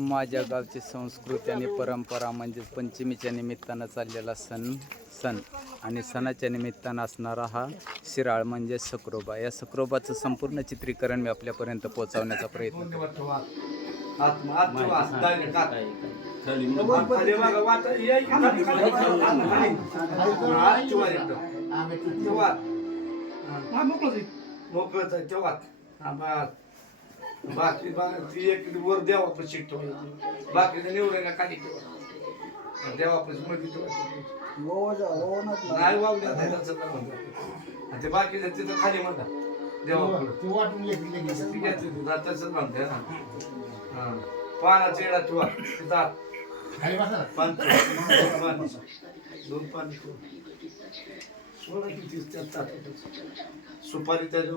माझ्या गावची संस्कृती आणि परंपरा म्हणजेच पंचमीच्या निमित्तानं चाललेला सण सण आणि सणाच्या निमित्तानं असणारा हा शिराळ म्हणजे सक्रोबा या सक्रोबाचं संपूर्ण चित्रीकरण मी आपल्यापर्यंत पोहोचवण्याचा प्रयत्न. हा, मोकळंच. हा, बस. बाकी ती एक वर देवा शिकतो बाकीचं निवडायला खाली ठेवा देवा मध्ये ठेवा नाही वावल्या. आणि ते बाकीचं तिथं खाली म्हणा देवा ती वाटून घेतली लगेच. ठीक आहे तिथं म्हणते ना हा ठेवा तिथं आत. खाली बसा ना. पान ठेवा. पान. दोन पान ठेवा. सोडा. सुपारी त्याच्या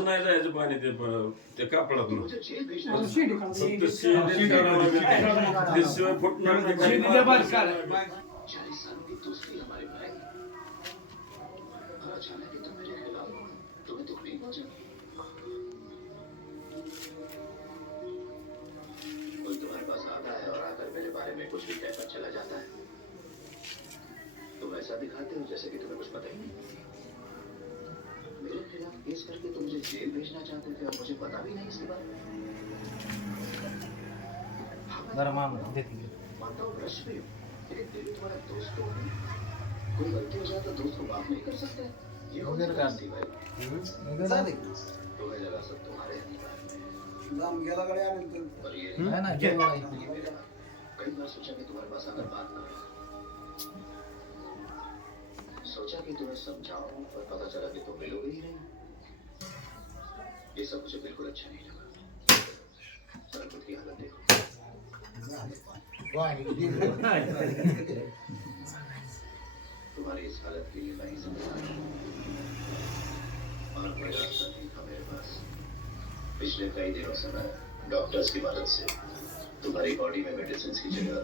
नाही जायचं पाणी ते ते कापडात फक्त शेणी काढावं लागेल. ते शिवाय फुटणार नाही कोई तुम्हारे पास आता है और आकर मेरे बारे में कुछ भी कहकर चला जाता है तुम ऐसा दिखाते हो जैसे कि तुम्हें कुछ पता ही नहीं केस करके तुम मुझे जेल भेजना चाहते थे और मुझे पता भी नहीं इसके बारे में। मानता हूँ। भ्रष्ट भी लेकिन फिर भी तुम्हारा दोस्त तो नहीं कोई गलती हो जाए तो दोस्त को माफ़ नहीं कर सकते। ये हो गया थी भाई। तुम्हें लगा सब तुम्हारे अधिकार में। पर ये ये मेरा कई बार सोचा कि तुम्हारे पास आकर बात करूँ सोचा कि तुम्हें समझाऊं पर पता चला कि तुम मिलोगे ही नहीं। ये सब मुझे बिल्कुल अच्छा नहीं लगा। खुद की हालत देखो। तुम्हारी इस हालत के लिए मैं ही जिम्मेदार और कोई रास्ता नहीं था मेरे पास। पिछले कई दिनों से मैं डॉक्टर्स की मदद से तुम्हारी बॉडी में मेडिसिन की जगह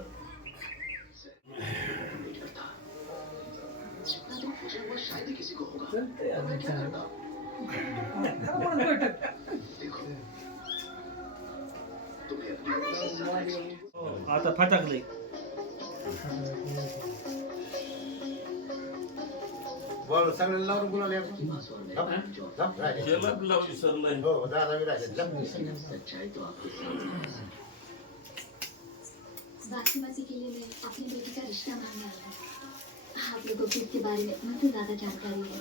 तुम मुझे वो शायद ही किसी को होगा। मैं क्या करता आता फटाकले बोल के लिए मैं अपनी बेटी का रिश्ता मांगने आया हूँ। आप लोगों को इसके बारे में मुझे ज़्यादा जानकारी है।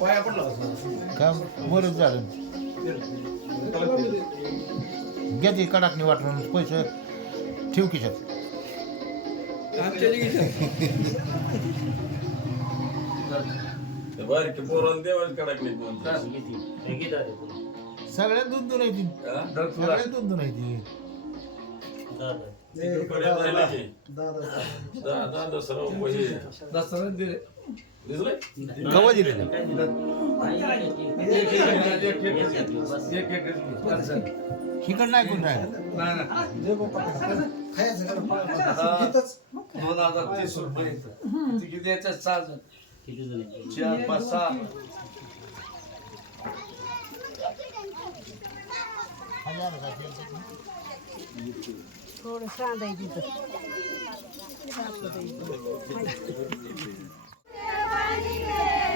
पाया पडला. का बरंच झालं घ्या ती कडाकणी वाटून पैसे ठेव खिशात ते बारीक पोरांना देवाच कडकले. सगळ्यात दोन दोन आहे ती हा? तुला. सगळ्यात दोन दोन आहे ती की. दहा दसरा रुपये दसरा दिले. कवा दिले एक एक- एक- एक- एक- एक- एक- एक- अर्चन. हिकड नाही. कोण दोन हजार तीस रुपये किती याच्यात जण चार पाच सहा थोडं सांग आहे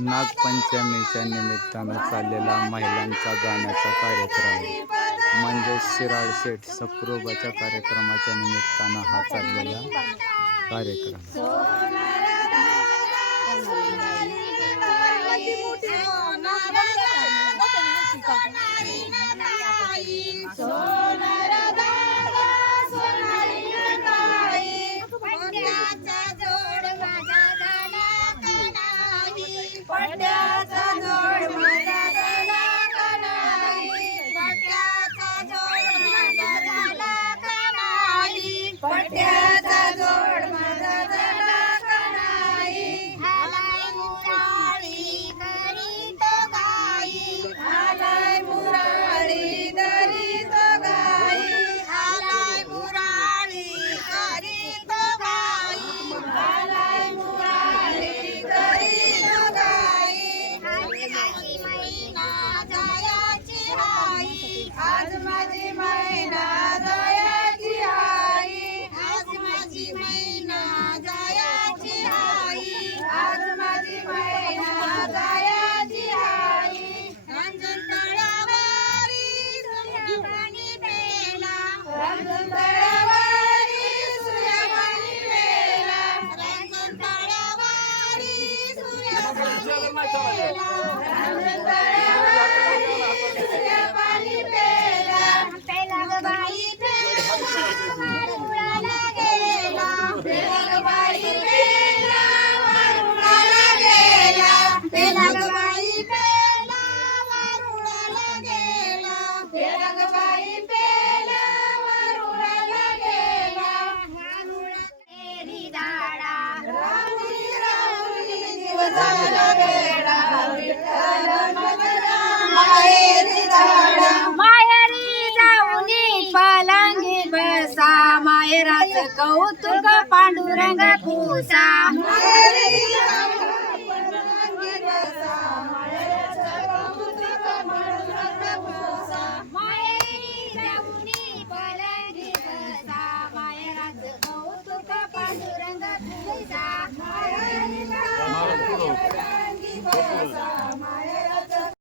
नागपंचमीच्या निमित्तानं चाललेला महिलांचा गाण्याचा कार्यक्रम म्हणजेच शिराळ शेठ सप्रोबाच्या कार्यक्रमाच्या निमित्तानं हा चाललेला कार्यक्रम So माहेरी जाऊनी पलंगी बसा. माहेराच कौतुक पांडुरंग पुसा.